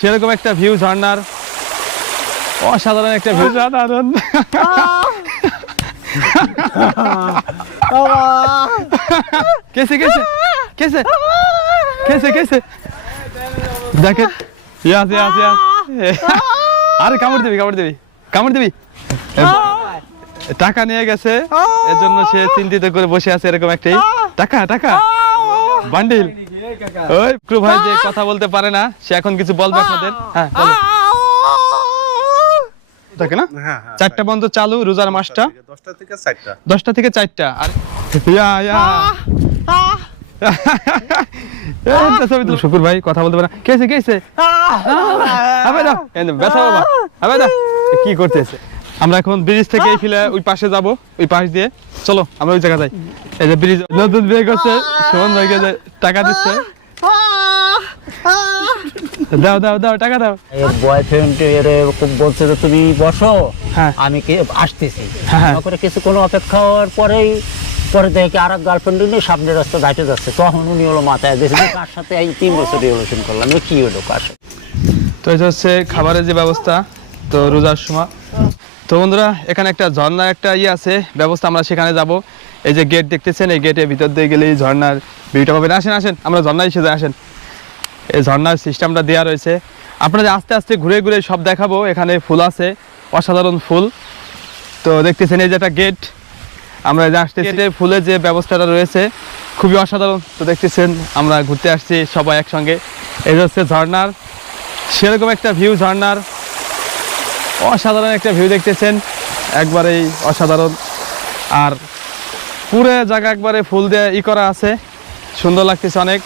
সেরকম একটা ভিউ ঝর্ণার অসাধারণ একটা ভিউ সাধারণ কেসে কেসে কেসে কেসে কেসে। দেখেন। ইয়াস ইয়াস ইয়াস। আরে কামড় দিবি কামড় দিবি কামড় দিবি। টাকা নিয়ে গেছে। এর জন্য সে চিন্তিত করে বসে আছে এরকম একটি টাকা টাকা। বান্ডিল। ওই ক্রু ভাই যে কথা বলতে পারে না সে এখন কিছু বলবে আপনাদের হ্যাঁ থাকে না? চারটা বন্ধ চালু রোজার মাসটা। দশটা থেকে চারটা। দশটা থেকে চারটা আর ইয়া ইয়া। শুকুর ভাই কথা বলতে পারে কেছে কেছে কি করতেছে? আমরা এখন ব্রিজ থেকে এই ফিলে ওই পাশে যাব ওই পাশ দিয়ে। চলো আমরা ওই জায়গা যাই। এই যে ব্রিজ নতুন বিয়ে করছে। সুমন ভাইকে টাকা দিচ্ছে। দাও দাও দাও টাকা দাও। বয়ফ্রেন্ড এর খুব বলছে যে তুমি বসো হ্যাঁ। আমি কি আসতেছি। হ্যাঁ। তারপরে কিছুক্ষণ অপেক্ষা হওয়ার পরেই পরে দেখি আর এক গার্লফ্রেন্ড নিয়ে সামনের রাস্তা দাঁড়িয়ে যাচ্ছে। তখন উনি হলো মাথায় দেখছি কার সাথে এই তিন বছর রিলেশন করলাম কি হলো কার সাথে? তো এটা হচ্ছে খাবারের যে ব্যবস্থা তো রোজার সময়। তো বন্ধুরা, এখানে একটা ঝর্ণার একটা ইয়ে আছে, ব্যবস্থা আমরা সেখানে যাব। এই যে গেট দেখতেছেন, এই গেটের ভিতর দিয়ে গেলেই ঝর্নার ভিউটা পাবেন। আসেন আসেন, আমরা ঝর্নায় সেজে আসেন। এই ঝর্ণার সিস্টেমটা দেওয়া রয়েছে। আপনাদের আস্তে আস্তে ঘুরে ঘুরে সব দেখাবো। এখানে ফুল আছে, অসাধারণ ফুল। তো দেখতেছেন এই যে একটা গেট আমরা যে আসতে গেটে ফুলের যে ব্যবস্থাটা রয়েছে, খুবই অসাধারণ। তো দেখতেছেন, আমরা ঘুরতে আসছি সবাই একসঙ্গে। এই হচ্ছে ঝর্ণার, সেরকম একটা ভিউ ঝর্ণার। অসাধারণ একটা ভিউ দেখতেছেন। একবারেই অসাধারণ। আর পুরো জায়গা একবারে ফুল দিয়ে ই করা আছে। সুন্দর লাগতেছে অনেক।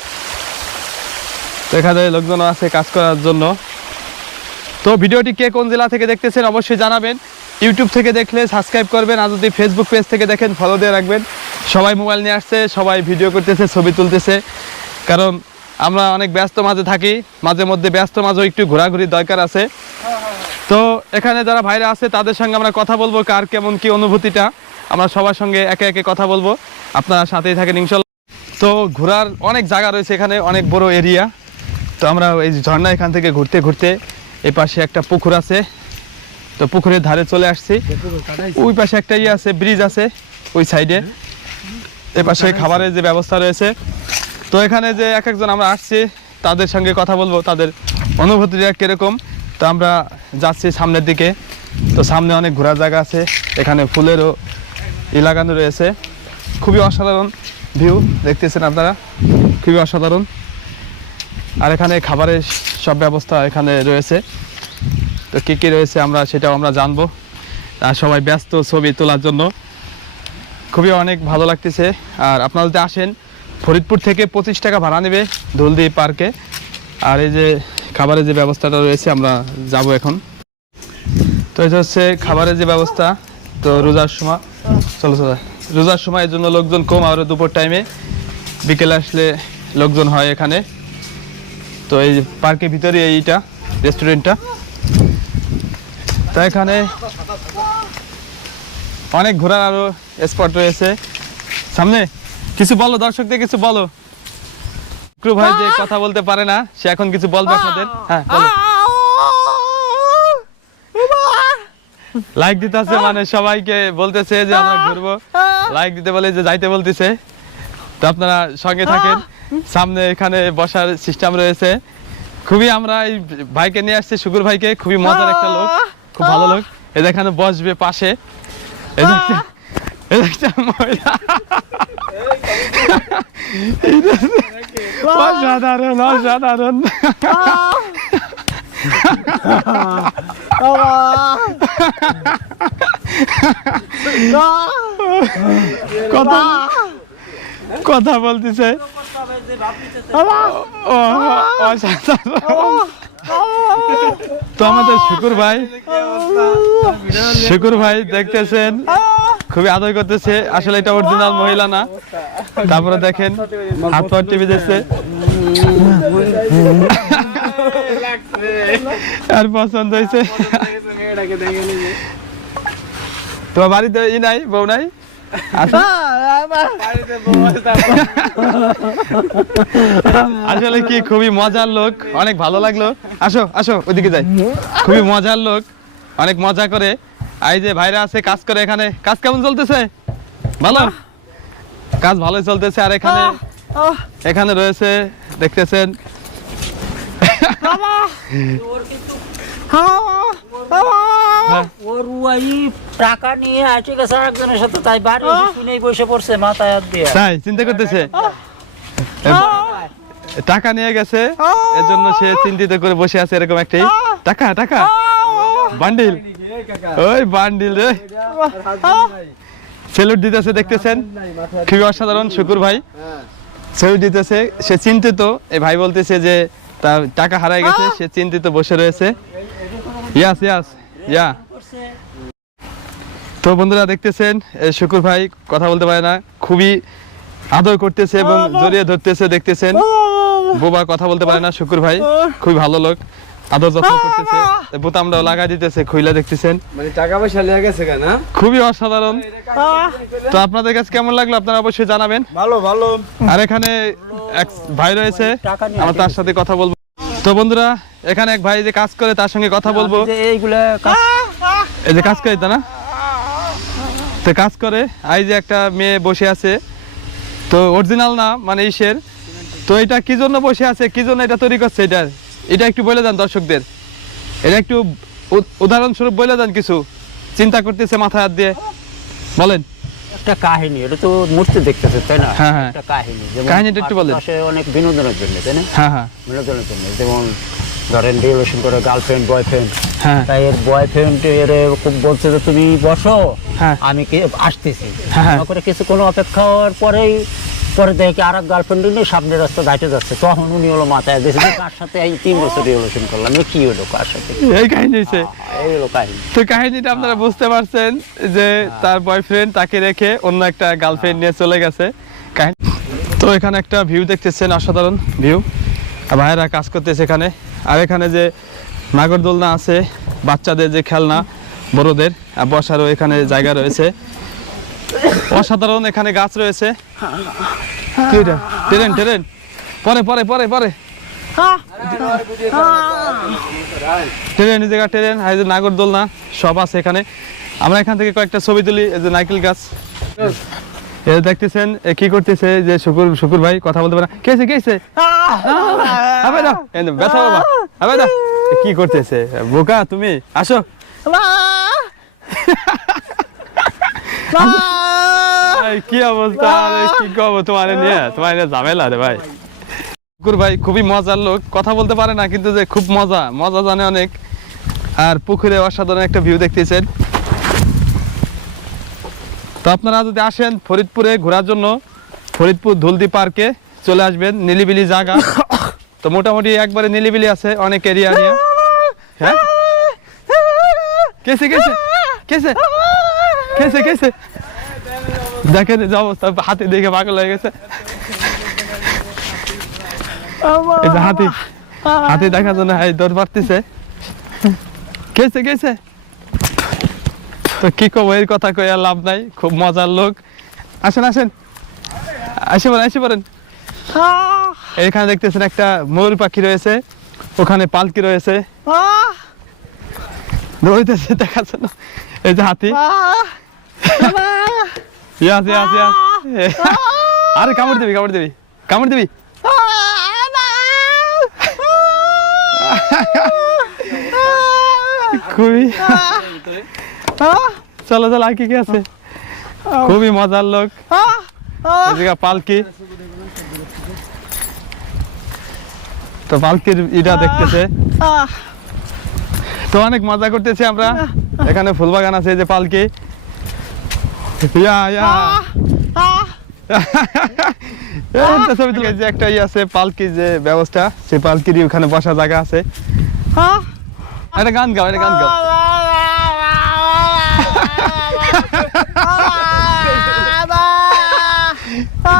দেখা যায় লোকজন আছে কাজ করার জন্য। তো ভিডিওটি কে কোন জেলা থেকে দেখতেছেন অবশ্যই জানাবেন। ইউটিউব থেকে দেখলে সাবস্ক্রাইব করবেন আর যদি ফেসবুক পেজ থেকে দেখেন ফলো দিয়ে রাখবেন। সবাই মোবাইল নিয়ে আসছে, সবাই ভিডিও করতেছে, ছবি তুলতেছে। কারণ আমরা অনেক ব্যস্ত মাঝে থাকি, মাঝে মধ্যে ব্যস্ত মাঝেও একটু ঘোরাঘুরির দরকার আছে। তো এখানে যারা ভাইরা আছে, তাদের সঙ্গে আমরা কথা বলব, কার কেমন কি অনুভূতিটা। আমরা সবার সঙ্গে একে একে কথা বলব। আপনারা সাথেই থাকেন, ইনশাল্লাহ। তো ঘোরার অনেক জায়গা রয়েছে এখানে, অনেক বড় এরিয়া। তো আমরা এই ঝর্ণা এখান থেকে ঘুরতে ঘুরতে এই পাশে একটা পুকুর আছে। তো পুকুরের ধারে চলে আসছি। ওই পাশে একটা ইয়ে আছে, ব্রিজ আছে ওই সাইডে। এ পাশে খাবারের যে ব্যবস্থা রয়েছে। তো এখানে যে এক একজন আমরা আসছি, তাদের সঙ্গে কথা বলব, তাদের অনুভূতিটা কীরকম। তো আমরা যাচ্ছি সামনের দিকে। তো সামনে অনেক ঘোরার জায়গা আছে। এখানে ফুলেরও ই লাগানো রয়েছে। খুবই অসাধারণ ভিউ, দেখতেছেন আপনারা? খুবই অসাধারণ। আর এখানে খাবারের সব ব্যবস্থা এখানে রয়েছে। তো কী কী রয়েছে আমরা সেটাও আমরা জানব। আর সবাই ব্যস্ত ছবি তোলার জন্য। খুবই অনেক ভালো লাগতেছে। আর আপনারা যদি আসেন, ফরিদপুর থেকে পঁচিশ টাকা ভাড়া নেবে ধুলদি পার্কে। আর এই যে খাবারের যে ব্যবস্থাটা রয়েছে, আমরা যাব এখন। তো এটা হচ্ছে খাবারের যে ব্যবস্থা। তো রোজার সময়, চলো চলো। রোজার সময় এর জন্য লোকজন কম আর দুপুর টাইমে বিকেলে আসলে লোকজন হয় এখানে। তো এই পার্কের ভিতরে এইটা রেস্টুরেন্টটা তো এখানে অনেক ঘোরার আরও স্পট রয়েছে। সামনে, কিছু বলো, দর্শকদের কিছু বলো। ক্রু ভাই যে কথা বলতে পারে না সে এখন কিছু বলবে আপনাদের হ্যাঁ বলো। লাইক দিতেছে মানে সবাইকে বলতেছে যে আমরা ঘুরবো। লাইক দিতে বলে যে যাইতে বলতেছে। তো আপনারা সঙ্গে থাকেন। সামনে এখানে বসার সিস্টেম রয়েছে। খুবই আমরা এই ভাইকে নিয়ে আসছি শুকুর ভাইকে। খুবই মজার একটা লোক খুব ভালো লোক। এই যে এখানে বসবে পাশে। যে একটা- মহিলা। অসাধারণ অসাধারণ কথা কথা বলতেছে তো আমাদের শুকুর ভাই শুকুর ভাই দেখতেছেন খুবই আদর করতেছে। আসলে এটা অরিজিনাল মহিলা না। তারপরে দেখেন হাত পা টিভি দিচ্ছে আর পছন্দ হয়েছে। তোমার বাড়িতে ই নাই বউ নাই? আসলে কি খুবই মজার লোক অনেক ভালো লাগল। আসো আসো ওইদিকে যাই। খুবই মজার লোক অনেক মজা করে। এই যে ভাইরা আছে কাজ করে এখানে। কাজ কেমন চলতেছে? ভালো? কাজ ভালোই চলতেছে আর এখানে এখানে রয়েছে দেখতেছেন। হ্যাঁ। ওর ওই টাকা নিয়ে আসে গেছে একজনের সাথে তাই বাড়ি শুনেই বসে পড়ছে মাথায় হাত দিয়ে। তাই চিন্তা করতেছে। টাকা নিয়ে গেছে এর জন্য সে চিন্তিত করে বসে আছে এরকম একটাই টাকা টাকা। বান্ডিল। ওই বান্ডিল রে। সেলুট দিতেছে, দেখতেছেন? খুবই অসাধারণ, শুকুর ভাই। সেলুট দিতেছে। সে চিন্তিত এই ভাই বলতেছে যে তার টাকা হারাই গেছে, সে চিন্তিত বসে রয়েছে। ইয়াস ইয়াস ইয়া তো বন্ধুরা, দেখতেছেন শুকুর ভাই কথা বলতে পারে না, খুবই আদর করতেছে এবং জড়িয়ে ধরতেছে, দেখতেছেন। বোবা কথা বলতে পারে না, শুকুর ভাই, খুবই ভালো লোক। আদর যত্ন করতেছে বোতামটাও লাগাই দিতেছে খুইলা দেখতেছেন। মানে টাকা পয়সা লেগে গেছে কেন খুবই অসাধারণ। তো আপনাদের কাছে কেমন লাগল আপনারা অবশ্যই জানাবেন। ভালো ভালো। আর এখানে এক ভাই রয়েছে আমরা তার সাথে কথা বলব। তো বন্ধুরা এখানে এক ভাই যে কাজ করে তার সঙ্গে কথা বলব। এইগুলা কাজ- এই যে কাজ করে তা না? তো কাজ করে এই যে একটা মেয়ে বসে আছে। তো অরিজিনাল না মানে ইসের। তো এটা কি জন্য বসে আছে কি জন্য এটা তৈরি করছে এটা এটা একটু বলে দেন দর্শকদের। এটা একটু উদাহরণস্বরূপ বলে দেন কিছু। চিন্তা করতেছে মাথায় হাত দিয়ে। বলেন। একটা কাহিনী এটা তো মূর্তি দেখতেছে তাই না? হ্যাঁ, হ্যাঁ। একটা কাহিনী যেমন কাহিনীটা একটু বলেন। অনেক বিনোদনের জন্য তাই না? হ্যাঁ হ্যাঁ। বিনোদনের জন্য যেমন ধরেন রিলেশন করে গার্লফ্রেন্ড বয়ফ্রেন্ড হ্যাঁ। তাই এর বয়ফ্রেন্ড এর খুব বলছে যে তুমি বসো। আমি কি আসতেছি। করে কিছুক্ষণ অপেক্ষা হওয়ার পরেই পরে দেখি আর এক গার্লফ্রেন্ড নিয়ে সামনের রাস্তা দাঁড়িয়ে যাচ্ছে। তখন উনি হলো মাথায় দিয়েছে যে কার সাথে এই তিন বছর রিলেশন করলাম কি হলো কার সাথে? এই কাহিনী হয়েছে এই হলো কাহিনী। তো কাহিনীটা আপনারা বুঝতে পারছেন যে তার বয়ফ্রেন্ড তাকে রেখে অন্য একটা গার্লফ্রেন্ড নিয়ে চলে গেছে। কাহিনী তো এখানে একটা ভিউ দেখতেছেন অসাধারণ ভিউ ভাইয়েরা কাজ করতেছে এখানে। আর এখানে যে নাগরদোলনা আছে বাচ্চাদের যে খেলনা বড়দের আর বসারও এখানে জায়গা রয়েছে। অসাধারণ এখানে গাছ রয়েছে। Train train. পরে পরে পরে পরে। ট্রেন এই জায়গা ট্রেন আর এই যে নাগরদোলনা সব আছে এখানে। আমরা এখান থেকে কয়েকটা ছবি তুলি এই যে গাছ। এই যে দেখতেছেন এ কি করতেছে যে শুকুর শুকুর ভাই কথা বলতে পারে কেছে কেছে আবে না ব্যথা বাবা আবে না কি করতেছে? বোকা তুমি আসো। এই কি অবস্থা? কি কব তোমার? নিয়ে তোমার নিয়ে ঝামেলা রে ভাই। শুকুর ভাই খুবই মজার লোক। কথা বলতে পারে না কিন্তু যে খুব মজা। মজা জানে অনেক। আর পুকুরে অসাধারণ একটা ভিউ দেখতেছেন। তো আপনারা যদি আসেন ফরিদপুরে ঘোরার জন্য ফরিদপুর ধুলদি পার্কে চলে আসবেন নিলিবিলি জায়গা। তো মোটামুটি একবারে নিলিবিলি আছে অনেক এরিয়া নিয়ে। হ্যাঁ? কেসে কেসে কেসে কেসে কেসে। দেখেন যে অবস্থা, হাতে দেখে পাগল হয়ে গেছে। হাতি হাতি দেখার জন্য এই দৌড় পারতেছে গেছে গেছে। তো কি কব, এর কথা কই আর লাভ নাই, খুব মজার লোক। আসেন আসেন। আসে পড়েন আসে পড়েন। এখানে দেখতেছেন একটা ময়ূর পাখি রয়েছে, ওখানে পালকি রয়েছে। দৌড়িতেছে দেখার জন্য। এই যে হাতি। ইয়াস ইয়াস ইয়াস আরে কামড় দিবি কামড় দিবি কামড় দিবি। খুবই। চলো চলো আর কি কি আছে? খুবই মজার লোক। এদিকে পালকি। তো পালকির ইটা দেখতেছে। তো অনেক মজা করতেছি আমরা। এখানে ফুলবাগান আছে এই যে পালকি। ইয়া ইয়া এই ছবি তুলে যে একটা ই আছে পালকি যে ব্যবস্থা সেই পালকির ওখানে বসা জায়গা আছে। একটা গান গাও একটা গান গাও।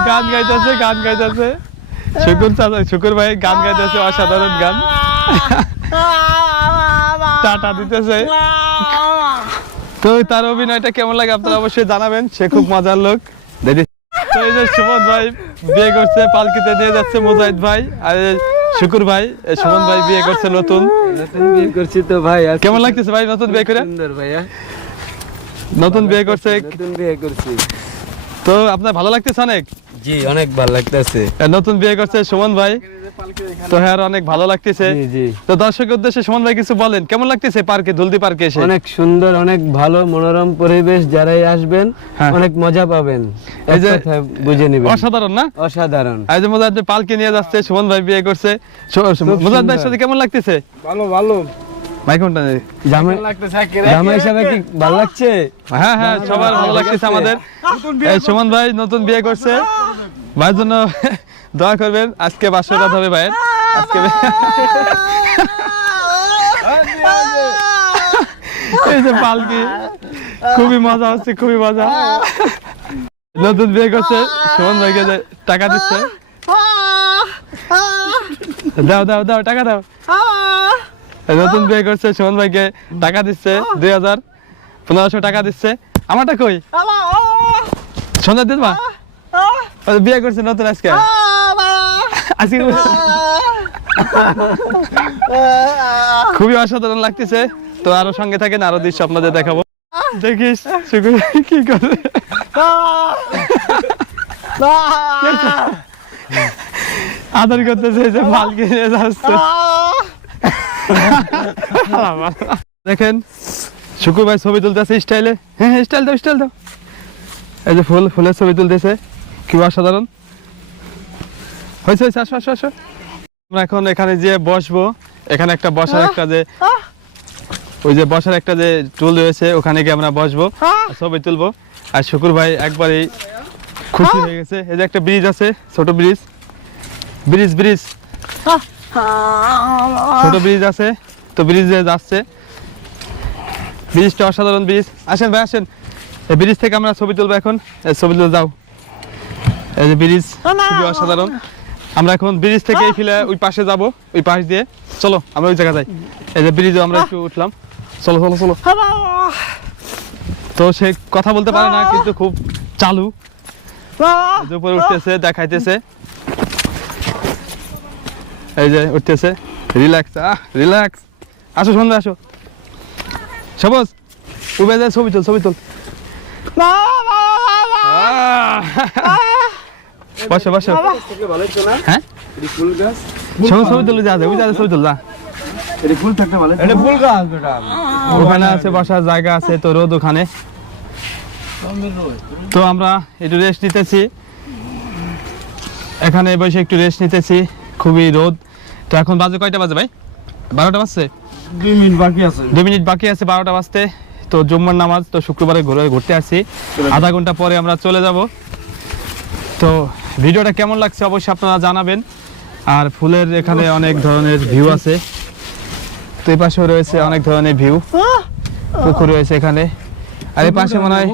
গান গাইতেছে গান গাইতেছে। শুকুর চাচা শুকুর ভাই গান গাইতেছে অসাধারণ গান। টাটা দিতেছে। তো তার অভিনয়টা কেমন লাগে আপনারা অবশ্যই জানাবেন সে খুব মজার লোক। তো এই যে সুমন ভাই বিয়ে করছে পালকিতে নিয়ে যাচ্ছে মুজাহিদ ভাই আর শুকুর ভাই সুমন ভাই বিয়ে করছে নতুন। নতুন বিয়ে করছি তো ভাই কেমন লাগতেছে ভাই নতুন বিয়ে করে? সুন্দর ভাইয়া। নতুন বিয়ে করছে। নতুন বিয়ে করছি। তো আপনার ভালো লাগতেছে অনেক? জি অনেক ভালো লাগতেছে। নতুন বিয়ে করছে সুমন ভাই। তো হ্যাঁ অনেক ভালো লাগতেছে। জি জি। তো দর্শকের উদ্দেশ্যে সুমন ভাই কিছু বলেন কেমন লাগতেছে পার্কে দুলদি পার্কে এসে? অনেক সুন্দর অনেক ভালো মনোরম পরিবেশ যারাই আসবেন হ্যাঁ। অনেক মজা পাবেন। এই যে- বুঝে নেবেন। অসাধারণ না? অসাধারণ। ভাই পালকি নিয়ে যাচ্ছে সুমন ভাই বিয়ে করছে। সুন্দর। সাথে কেমন লাগতেছে? ভালো ভালো। মাইকনটা নেই। জামাই জামাই হিসাবে কি ভালো লাগছে? হ্যাঁ হ্যাঁ সবার ভালো লাগতেছে আমাদের। সুমন ভাই নতুন বিয়ে করছে। ভাইয়ের জন্য দোয়া করবেন আজকে বাসর রাত হবে ভাইয়ের। আজকে এই যে পালকি খুবই মজা হচ্ছে খুবই মজা। নতুন বিয়ে করছে সুমন ভাইকে যে টাকা দিচ্ছে। দাও দাও দাও টাকা দাও। নতুন বিয়ে করছে সুমন ভাইকে টাকা দিচ্ছে দুই হাজার পনেরোশো টাকা দিচ্ছে। আমারটা কই? সন্ধ্যা দিন মা বিয়ে করছে নতুন আজকে। আজকে খুবই অসাধারণ লাগতেছে। তো আরও সঙ্গে থাকেন আরও দৃশ্য আপনাদের দেখাবো। দেখিস কি করে? আদর করতেছে যে পালকি নিয়ে যাচ্ছে। দেখেন শুকুর ভাই ছবি তুলতেছে স্টাইলে। হ্যাঁ হ্যাঁ স্টাইল দাও স্টাইল দাও। এই যে ফুল ফুলের ছবি তুলতেছে। কি অসাধারণ। হয়েছে হয়েছে আসো আসো আসো। আমরা এখন এখানে যে বসবো। এখানে একটা বসার একটা যে ওই যে বসার একটা যে টুল রয়েছে ওখানে গিয়ে আমরা বসবো ছবি তুলবো। আর শুকুর ভাই একবারই খুশি হয়ে গেছে। এই যে একটা ব্রিজ আছে ছোট ব্রিজ ব্রিজ ব্রিজ ছোট ব্রিজ আছে তো ব্রিজে যাচ্ছে। ব্রিজটা অসাধারণ ব্রিজ আসেন ভাই আসেন। এই ব্রিজ থেকে আমরা ছবি তুলবো এখন। এই ছবি তুলে যাও। এই যে ব্রিজ খুবই অসাধারণ। আমরা এখন ব্রিজ থেকে এই ফিলে ওই পাশে যাব ওই পাশ দিয়ে। চলো আমরা ওই জায়গা যাই। এই যে ব্রিজে আমরা একটু উঠলাম। চলো চলো চলো। তো সে কথা বলতে পারে না কিন্তু খুব চালু। উপরে উঠতেছে দেখাইতেছে। এই যে উঠতেছে। রিল্যাক্স আহ রিল্যাক্স আসো সন্ধ্যা আসো। সবজ উবে যায় ছবি তুল ছবি তুল! বসো বসো। হ্যাঁ? ছবি তুলে যা ওই যা ছবি তুল যা। ওখানে আছে বসার জায়গা আছে তো রোদ ওখানে। তো আমরা একটু রেস্ট নিতেছি। এখানে বসে একটু রেস্ট নিতেছি। খুবই রোদ। তো এখন বাজে কয়টা বাজে ভাই? বারোটা বাজছে? দুই মিনিট বাকি আছে। দু মিনিট বাকি আছে বারোটা বাজতে। তো জুম্মার নামাজ তো শুক্রবারে ঘুরে ঘুরতে আসছি আধা ঘণ্টা পরে আমরা চলে যাব। তো ভিডিওটা কেমন লাগছে অবশ্যই আপনারা জানাবেন। আর ফুলের এখানে অনেক ধরনের ভিউ আছে। তো এই পাশেও রয়েছে অনেক ধরনের ভিউ পুকুর রয়েছে এখানে। আর এই পাশে মনে হয়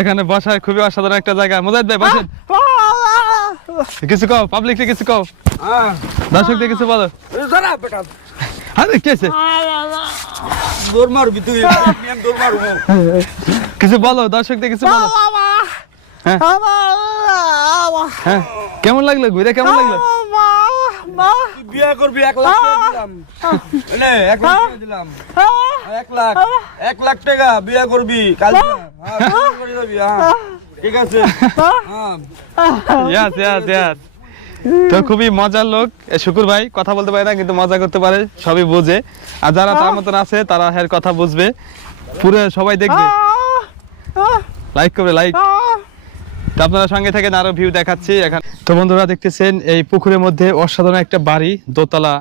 এখানে বসার খুবই অসাধারণ একটা জায়গা। মুজাহিদ ভাই বসেন। কিছু কও পাবলিককে কিছু কও? হ্যাঁ দর্শকদের কিছু বলো। আরে কে আছে? দৌড় মারবি তুই আমি দৌড় মারবো কিছু বলো দর্শকদের কিছু বলো। হ্যাঁ। হ্যাঁ। কেমন লাগল ঘুরে? কেমন লাগল? বিয়ে করবি এক লাখ টাকা দিলাম এক লাখ টাকা দিলাম এক লাখ এক লাখ টাকা বিয়ে করবি কাল হ্যাঁ করে যাবি, হ্যাঁ। ঠিক আছে? হ্যাঁ। ইয়াস ইয়াস ইয়াস। তো খুবই মজার লোক। শুকুর ভাই কথা বলতে পারে না কিন্তু মজা করতে পারে সবই বোঝে। আর যারা তার মতন আছে তারা এর কথা বুঝবে। পুরো সবাই দেখবে। লাইক করবে লাইক তো আপনারা সঙ্গে থাকেন আরও ভিউ দেখাচ্ছি। এখন তো বন্ধুরা দেখতেছেন এই পুকুরের মধ্যে অসাধারণ একটা বাড়ি দোতলা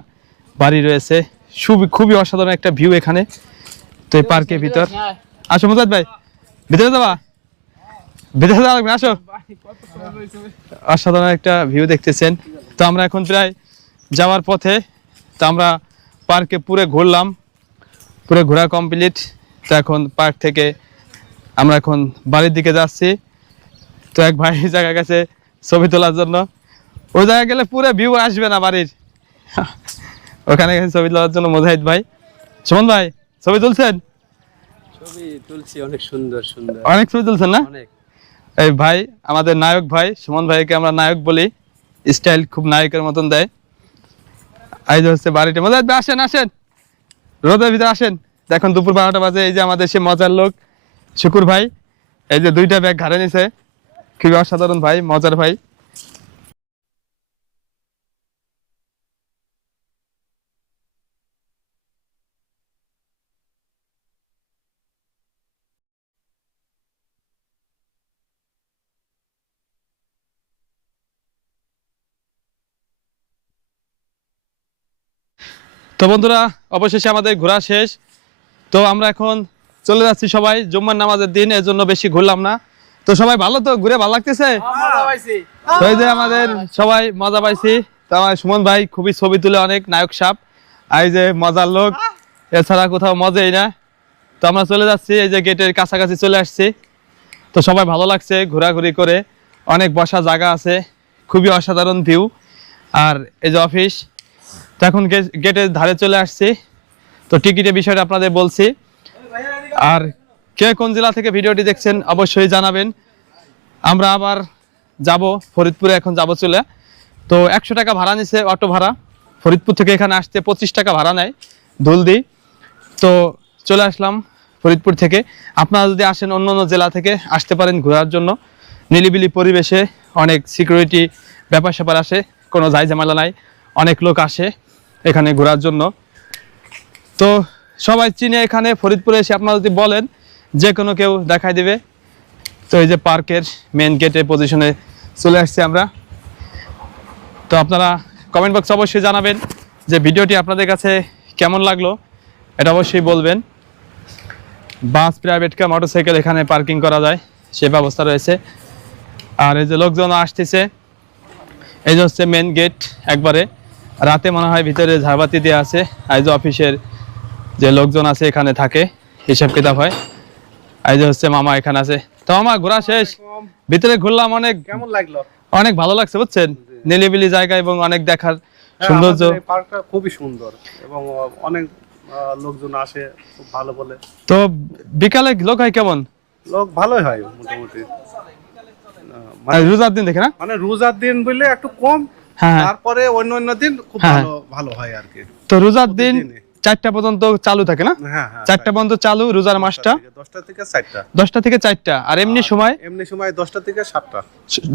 বাড়ি রয়েছে। খুবই খুবই অসাধারণ একটা ভিউ এখানে। তো এই পার্কের ভিতর। আসো মুজাদ ভাই ভিতরে যাবা? যাওয়া লাগবে, আসো। অসাধারণ একটা ভিউ দেখতেছেন। তো আমরা এখন প্রায় যাওয়ার পথে তো আমরা পার্কে পুরো ঘুরলাম। পুরো ঘোরা কমপ্লিট তো এখন পার্ক থেকে আমরা এখন বাড়ির দিকে যাচ্ছি। তো এক ভাই জায়গা গেছে ছবি তোলার জন্য। ওই জায়গায় গেলে পুরো ভিউ আসবে না বাড়ির। ওখানে গেছে ছবি তোলার জন্য মোজাহিদ ভাই। সুমন ভাই ছবি তুলছেন? ছবি তুলছি অনেক সুন্দর সুন্দর। অনেক ছবি তুলছেন না? অনেক। এই ভাই, আমাদের নায়ক ভাই, সুমন ভাইকে আমরা নায়ক বলি। স্টাইল খুব নায়কের মতন দেয়। এই যে হচ্ছে বাড়িটা মজা আসেন আসেন। রোদের ভিতরে আসেন। দেখুন, দুপুর বারোটা বাজে, এই যে আমাদের সে মজার লোক, শুকুর ভাই। এই যে দুইটা ব্যাগ ঘাড়ে নিছে। খুবই অসাধারণ ভাই, মজার ভাই। তো বন্ধুরা, অবশেষে আমাদের ঘোরা শেষ। তো আমরা এখন চলে যাচ্ছি সবাই, জুম্মার নামাজের দিন, এর জন্য বেশি ঘুরলাম না। তো সবাই ভালো তো? ঘুরে ভালো লাগতেছে? এই যে আমাদের সবাই মজা পাইছি। তো আমার সুমন ভাই খুবই ছবি তুলে অনেক, নায়ক সাপ। এই যে মজার লোক, এছাড়া কোথাও মজাই না। তো আমরা চলে যাচ্ছি, এই যে গেটের কাছাকাছি চলে আসছি। তো সবাই ভালো লাগছে ঘোরাঘুরি করে। অনেক বসা জায়গা আছে, খুবই অসাধারণ ভিউ আর এই যে অফিস তো এখন গেটের ধারে চলে আসছি। তো টিকিটের বিষয়টা আপনাদের বলছি। আর কে কোন জেলা থেকে ভিডিওটি দেখছেন অবশ্যই জানাবেন। আমরা আবার যাব ফরিদপুরে, এখন যাব চলে। তো একশো টাকা ভাড়া নিছে অটো ভাড়া। ফরিদপুর থেকে এখানে আসতে পঁচিশ টাকা ভাড়া নেয় ধুলদি তো চলে আসলাম ফরিদপুর থেকে। আপনারা যদি আসেন অন্য অন্য জেলা থেকে, আসতে পারেন ঘোরার জন্য। নিলিবিলি পরিবেশে অনেক সিকিউরিটি ব্যাপার স্যাপার আসে, কোনো ঝামেলা নাই। অনেক লোক আসে। এখানে ঘোরার জন্য। তো সবাই চিনে এখানে ফরিদপুরে এসে আপনারা যদি বলেন যে কোনো কেউ দেখাই দিবে। তো এই যে পার্কের মেন গেটের পজিশনে চলে আসছি আমরা। তো আপনারা কমেন্ট বক্সে অবশ্যই জানাবেন যে ভিডিওটি আপনাদের কাছে কেমন লাগল, এটা অবশ্যই বলবেন। বাস প্রাইভেট কার মোটরসাইকেল এখানে পার্কিং করা যায়, সে ব্যবস্থা রয়েছে। আর এই যে লোকজন আসতেছে, এই যে হচ্ছে মেন গেট একবারে। রাতে মনে হয় ভিতরে ঝাড়বাতি দেওয়া আছে যে অফিসের যে লোকজন আছে এখানে থাকে হিসাব কিতাব হয়। যে হচ্ছে মামা এখানে আছে। তো মামা ঘোরা শেষ। ভিতরে ঘুরলাম অনেক কেমন লাগল? অনেক ভালো লাগছে বুঝছেন? নিলিবিলি জায়গা এবং অনেক দেখার হ্যাঁ, সৌন্দর্য। পার্কটা খুবই সুন্দর এবং অনেক লোকজন আসে খুব ভালো বলে। তো বিকালে লোক হয় কেমন? লোক ভালোই হয় মোটামুটি। মানে রোজার দিন দেখে না? মানে রোজার দিন বললে একটু কম। তারপরে অন্য অন্য দিন খুব হ্যাঁ। ভালো ভালো হয় আর কি। তো রোজার দিন চারটা পর্যন্ত চালু থাকে না? হ্যাঁ হ্যাঁ চারটা পর্যন্ত চালু রোজার মাসটা? দশটা থেকে চারটা। দশটা থেকে চারটা। আর এমনি সময়? এমনি সময় দশটা থেকে সাতটা।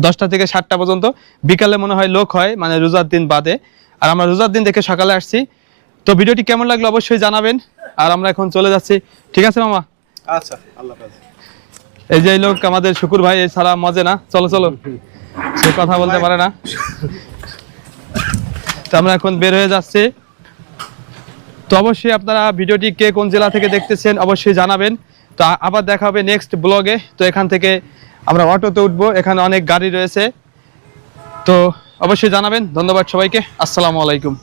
দশটা থেকে সাতটা পর্যন্ত। বিকালে মনে হয় লোক হয় মানে রোজার দিন বাদে। আর আমরা রোজার দিন দেখে সকালে আসছি। তো ভিডিওটি কেমন লাগল অবশ্যই জানাবেন। আর আমরা এখন চলে যাচ্ছি। ঠিক আছে মামা? আচ্ছা আল্লাহ এই যে লোক আমাদের শুকুর ভাই এছাড়া মজে না। চলো চলো। সে কথা বলতে পারে না। তো আমরা এখন বের হয়ে যাচ্ছি। তো অবশ্যই আপনারা ভিডিওটি কে কোন জেলা থেকে দেখতেছেন অবশ্যই জানাবেন। তো আবার দেখা হবে নেক্সট ব্লগে তো এখান থেকে আমরা অটোতে উঠবো। এখানে অনেক গাড়ি রয়েছে। তো অবশ্যই জানাবেন। ধন্যবাদ সবাইকে। আসসালামু আলাইকুম।